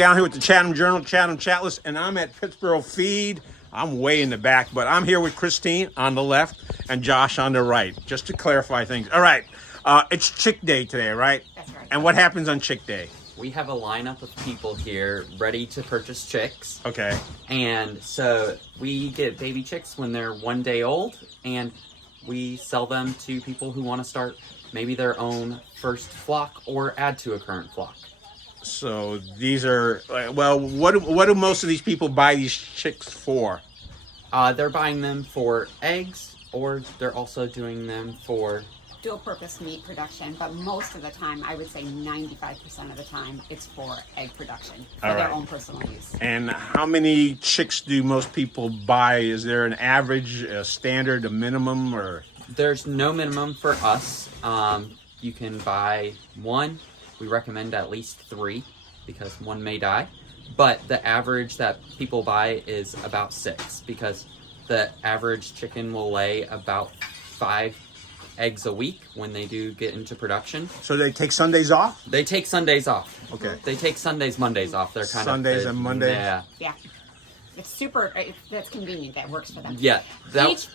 Gallen here with the Chatham Journal, Chatham Chatless, and I'm at Pittsboro Feed. I'm way in the back, but I'm here with Christine on the left and Josh on the right, just to clarify things. All right, it's Chick Day today, right? That's right. And what happens on Chick Day? We have a lineup of people here ready to purchase chicks. Okay. And so we get baby chicks when they're 1 day old, and we sell them to people who want to start maybe their own first flock or add to a current flock. So these are, well, what do most of these people buy these chicks for? They're buying them for eggs, or they're also doing them for Dual purpose meat production, but most of the time, I would say 95% of the time, it's for egg production, for their own personal use. And how many chicks do most people buy? Is there an average, a standard, a minimum, or? There's no minimum for us. You can buy one. We recommend at least 3 because one may die. But the average that people buy is about 6 because the average chicken will lay about 5 eggs a week when they do get into production. So they take Sundays off? They take Sundays off. Okay. They take Sundays, Mondays off. They're kind Sundays of and Mondays? Yeah. That's convenient. That works for them. Yeah.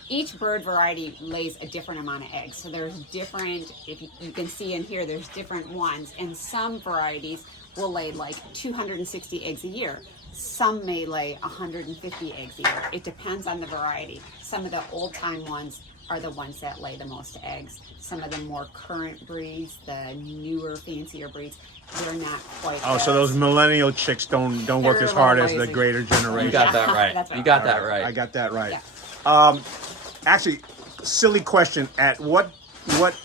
Each bird variety lays a different amount of eggs. So there's different, if you can see in here, there's different ones. And some varieties will lay like 260 eggs a year. Some may lay 150 eggs a year. It depends on the variety. Some of the old time ones are the ones that lay the most eggs. Some of the more current breeds, the newer, fancier breeds, they're not quite. Oh, so those millennial chicks don't work as hard as the greater generation. You got that right. That's right. You got that right. I got that right. Yeah. Actually, silly question. At what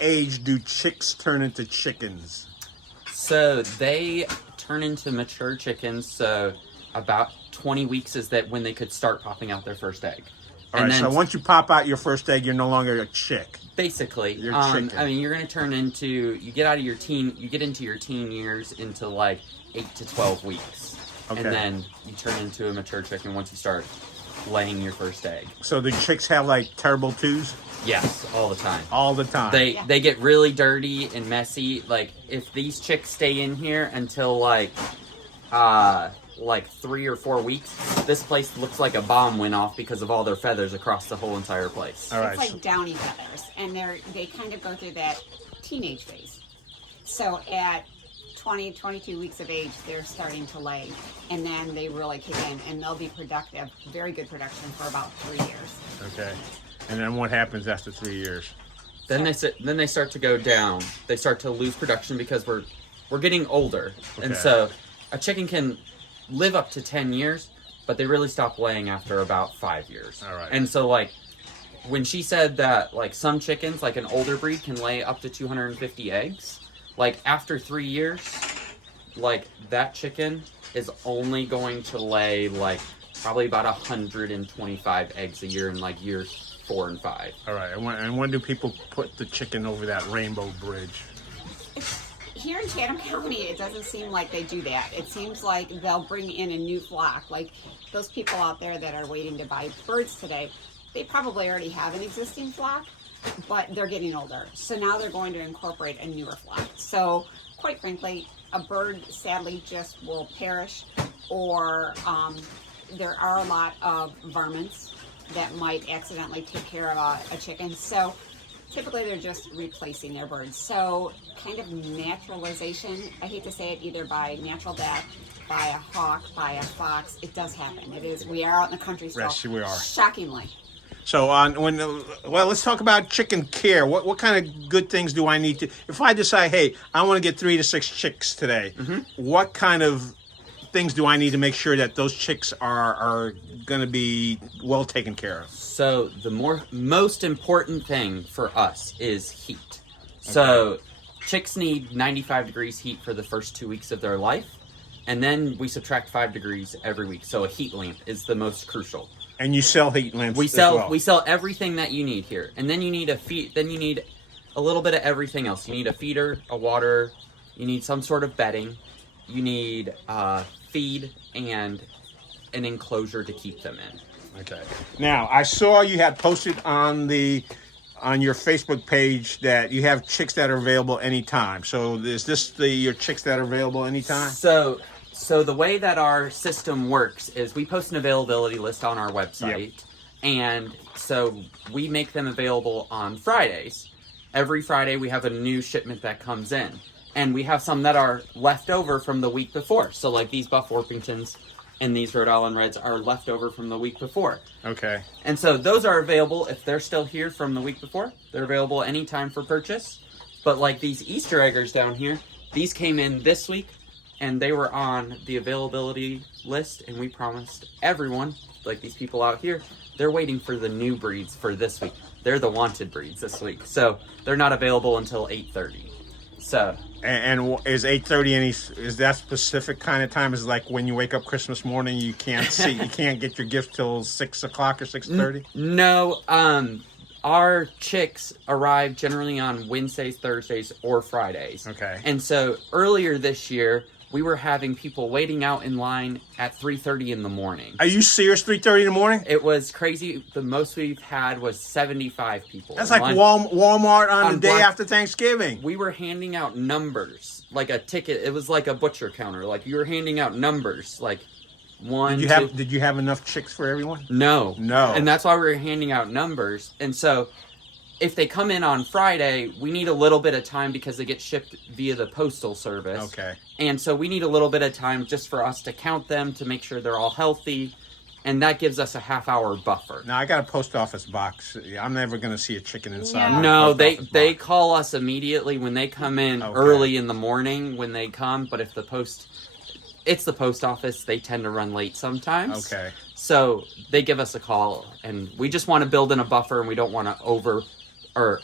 age do chicks turn into chickens? So they turn into mature chickens. So about 20 weeks is that when they could start popping out their first egg. All right, so once you pop out your first egg, you're no longer a chick. Basically, You're chicken. I mean, you're going to turn into, you get into your teen years into like 8 to 12 weeks. Okay. And then you turn into a mature chicken once you start laying your first egg. So the chicks have like terrible twos? Yes, all the time. All the time. They get really dirty and messy. Like, if these chicks stay in here until like 3 or 4 weeks, this place looks like a bomb went off because of all their feathers across the whole entire place. All right. It's like downy feathers, and they kind of go through that teenage phase. So at 20, 22 weeks of age, they're starting to lay, and then they really kick in, and they'll be productive, very good production for about 3 years. Okay. And then what happens after 3 years? Then they start to go down. They start to lose production because we're getting older, and so a chicken can live up to 10 years, but they really stop laying after about 5 years. All right. And so, like, when she said that, like, some chickens, like an older breed, can lay up to 250 eggs, like, after 3 years, like, that chicken is only going to lay, like, probably about 125 eggs a year in, like, years 4 and 5. All right. And when do people put the chicken over that rainbow bridge? Here in Chatham County, it doesn't seem like they do that. It seems like they'll bring in a new flock. Like those people out there that are waiting to buy birds today, they probably already have an existing flock, but they're getting older. So now they're going to incorporate a newer flock. So quite frankly, a bird sadly just will perish, or there are a lot of varmints that might accidentally take care of a chicken. So typically they're just replacing their birds. So kind of naturalization, I hate to say it, either by natural death, by a hawk, by a fox, it does happen. It is, we are out in the country still. Yes, we are. Shockingly. So let's talk about chicken care. What kind of good things do I need to, if I decide, hey, I want to get 3 to 6 chicks today, what kind of things do I need to make sure that those chicks are going to be well taken care of? So the most important thing for us is heat. So chicks need 95 degrees heat for the first 2 weeks of their life, and then we subtract 5 degrees every week. So a heat lamp is the most crucial. And you sell heat lamps. We as well. sell everything that you need here, and then you need Then you need a little bit of everything else. You need a feeder, a water. You need some sort of bedding. You need feed and an enclosure to keep them in. Okay. Now, I saw you had posted on your Facebook page that you have chicks that are available anytime. So is this your chicks that are available anytime? So So the way that our system works is we post an availability list on our website, and so we make them available on Fridays. Every Friday we have a new shipment that comes in, and we have some that are left over from the week before. So like these Buff Orpingtons and these Rhode Island Reds are left over from the week before. Okay. And so those are available if they're still here from the week before. They're available anytime for purchase. But like these Easter eggers down here, these came in this week, and they were on the availability list, and we promised everyone, like these people out here, they're waiting for the new breeds for this week. They're the wanted breeds this week. So they're not available until 8:30. So And is 8:30 is that specific kind of time? Is it like when you wake up Christmas morning, you can't get your gift till 6 o'clock or 6:30? No, our chicks arrive generally on Wednesdays, Thursdays, or Fridays. Okay. And so earlier this year, we were having people waiting out in line at 3:30 in the morning. Are you serious? 3:30 in the morning? It was crazy. The most we've had was 75 people. That's in like line. Walmart on the day Black- after Thanksgiving. We were handing out numbers, like a ticket. It was like a butcher counter. Like you were handing out numbers, like one. Did you have enough chicks for everyone? No. No. And that's why we were handing out numbers. And so if they come in on Friday, we need a little bit of time because they get shipped via the postal service. Okay. And so we need a little bit of time just for us to count them to make sure they're all healthy. And that gives us a half-hour buffer. Now I got a post office box. I'm never going to see a chicken inside. No. my No, post office they box. call us immediately when they come in Okay. early in the morning when they come. But if it's the post office, they tend to run late sometimes. Okay. So they give us a call, and we just want to build in a buffer, and we don't want to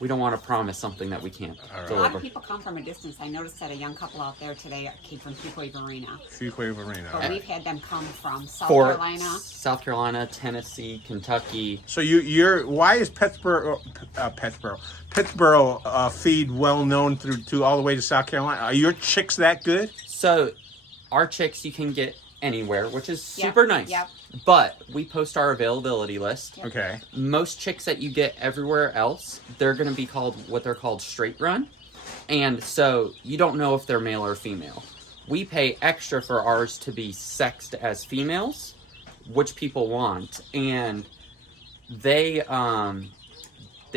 we don't want to promise something that we can't All right. A lot deliver. of people come from a distance. I noticed that a young couple out there today came from Fuquay Arena. Fuquay Arena. But we've had them come from South For Carolina. South Carolina, Tennessee, Kentucky. So you're why is Pittsboro Feed well known to all the way to South Carolina? Are your chicks that good? So our chicks you can get anywhere, which is Yep, super nice. yep. But we post our availability list. Okay. Most chicks that you get everywhere else, they're going to be what they're called straight run. And so you don't know if they're male or female. We pay extra for ours to be sexed as females, which people want. And they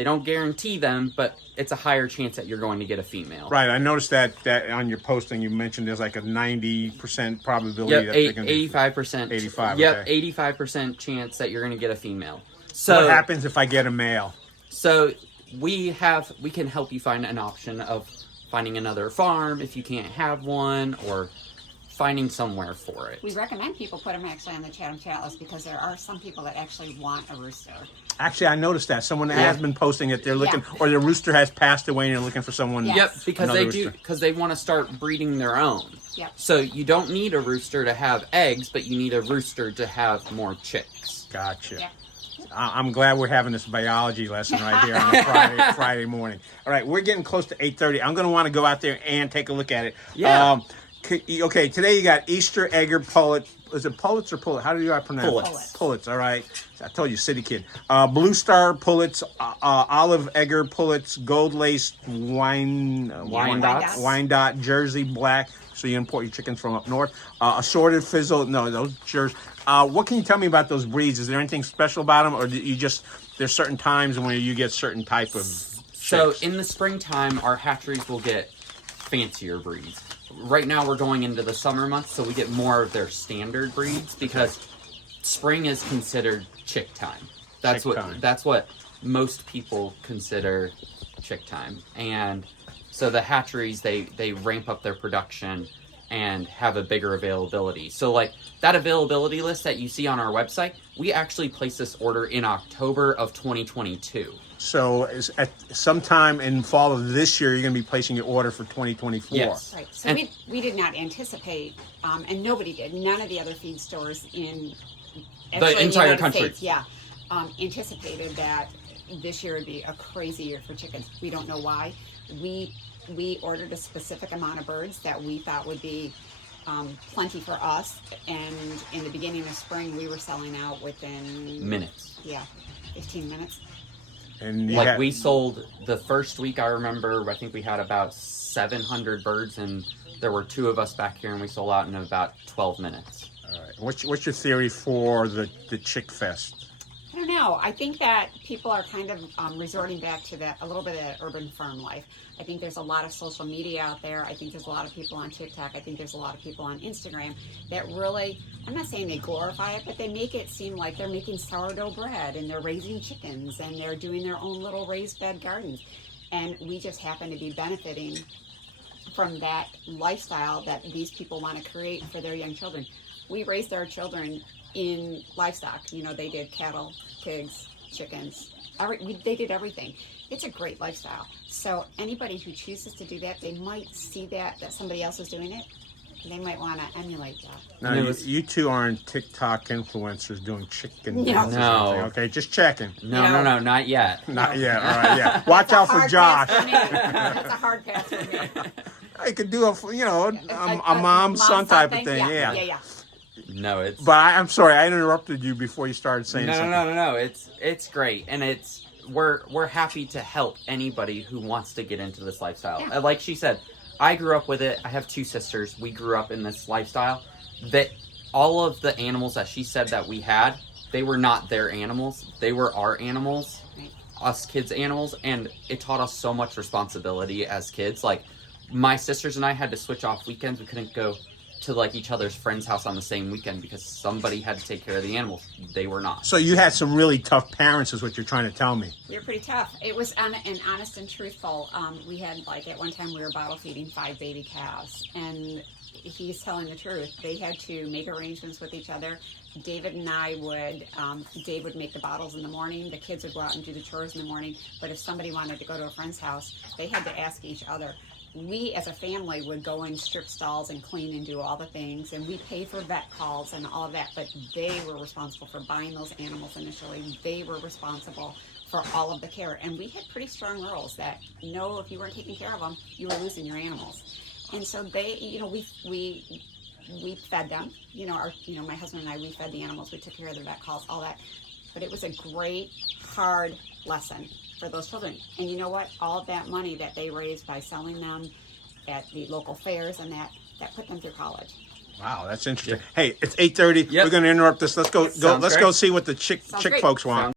don't guarantee them, but it's a higher chance that you're going to get a female. Right. I noticed that on your posting you mentioned there's like a 90% probability Yep, that they're going to 85%. 85, Yep, okay. 85% chance that you're going to get a female. So So what happens if I get a male? So we can help you find an option of finding another farm if you can't have one, or finding somewhere for it. We recommend people put them actually on the Chatham chat list because there are some people that actually want a rooster. Actually, I noticed that someone has been posting that they're looking, or their rooster has passed away and they're looking for someone. Yeah. Yep, because another they do, rooster. because they want to start breeding their own. Yep. So you don't need a rooster to have eggs, but you need a rooster to have more chicks. Gotcha. Yeah. I'm glad we're having this biology lesson right here on a Friday morning. All right, we're getting close to 8:30. I'm going to want to go out there and take a look at it. Yeah. Okay, today you got Easter egger pullet. Is it pullets or pullet? How do I pronounce it? Pullets. Pullets, all right. I told you, city kid. Blue Star pullets, olive egger pullets, gold lace wine dot, Jersey black. So you import your chickens from up north. Assorted fizzle. No, those Jersey. What can you tell me about those breeds? Is there anything special about them, or do you just there's certain times when you get certain type of So chicks? in the springtime, our hatcheries will get fancier breeds. Right now, we're going into the summer months, so we get more of their standard breeds because spring is considered chick time. That's Chick time. That's what most people consider chick time, and so the hatcheries they ramp up their production and have a bigger availability. So like that availability list that you see on our website, we actually placed this order in October of 2022. So at sometime in fall of this year, you're going to be placing your order for 2024. Yes. Right. So And- we did not anticipate, and nobody did. None of the other feed stores in The entire United country. States, anticipated that this year would be a crazy year for chickens. We don't know why. We ordered a specific amount of birds that we thought would be plenty for us, and in the beginning of spring, we were selling out within Minutes. Yeah, 15 minutes. And you Like had- we sold the first week. I remember. I think we had about 700 birds, and there were 2 of us back here, and we sold out in about 12 minutes. All right. What's your theory for the Chick Fest? I don't know. I think that people are kind of resorting back to a little bit of that urban farm life. I think there's a lot of social media out there. I think there's a lot of people on TikTok. I think there's a lot of people on Instagram that really, I'm not saying they glorify it, but they make it seem like they're making sourdough bread and they're raising chickens and they're doing their own little raised bed gardens. And we just happen to be benefiting from that lifestyle that these people want to create for their young children. We raised our children in livestock. You know, they did cattle, pigs, chickens. They did everything. It's a great lifestyle. So anybody who chooses to do that, they might see that somebody else is doing it. They might want to emulate that. Now, you two aren't TikTok influencers doing chicken No. dances or No. anything, okay? Just checking. No, not yet. Not yet. All right, yeah. Watch out for Hard Josh. pass for me. That's a hard pass for me. I could do a mom-son type of thing. Yeah. No, it's But I'm sorry, I interrupted you before you started saying something. no. It's great, and we're happy to help anybody who wants to get into this lifestyle. Yeah. Like she said, I grew up with it. I have 2 sisters. We grew up in this lifestyle. That all of the animals that she said that we had, they were not their animals. They were our animals, Right. us kids' animals, and it taught us so much responsibility as kids. Like my sisters and I had to switch off weekends. We couldn't go to like each other's friend's house on the same weekend because somebody had to take care of the animals. They were not. So you had some really tough parents is what you're trying to tell me. We were pretty tough. It was and honest and truthful. We had at one time we were bottle feeding 5 baby calves, and he's telling the truth. They had to make arrangements with each other. David and I would, Dave would make the bottles in the morning. The kids would go out and do the chores in the morning. But if somebody wanted to go to a friend's house, they had to ask each other. We as a family would go in strip stalls and clean and do all the things, and we pay for vet calls and all of that, but they were responsible for buying those animals initially. They were responsible for all of the care, and we had pretty strong rules that if you weren't taking care of them, you were losing your animals. And so they, we fed them, my husband and I, we fed the animals, we took care of the vet calls, all that, but it was a great, hard lesson for those children. And you know what? All of that money that they raised by selling them at the local fairs and that put them through college. Wow, that's interesting. Hey, it's 8:30. Yep. We're going to interrupt this. Let's go Sounds let's great. go see what the chick great. folks want.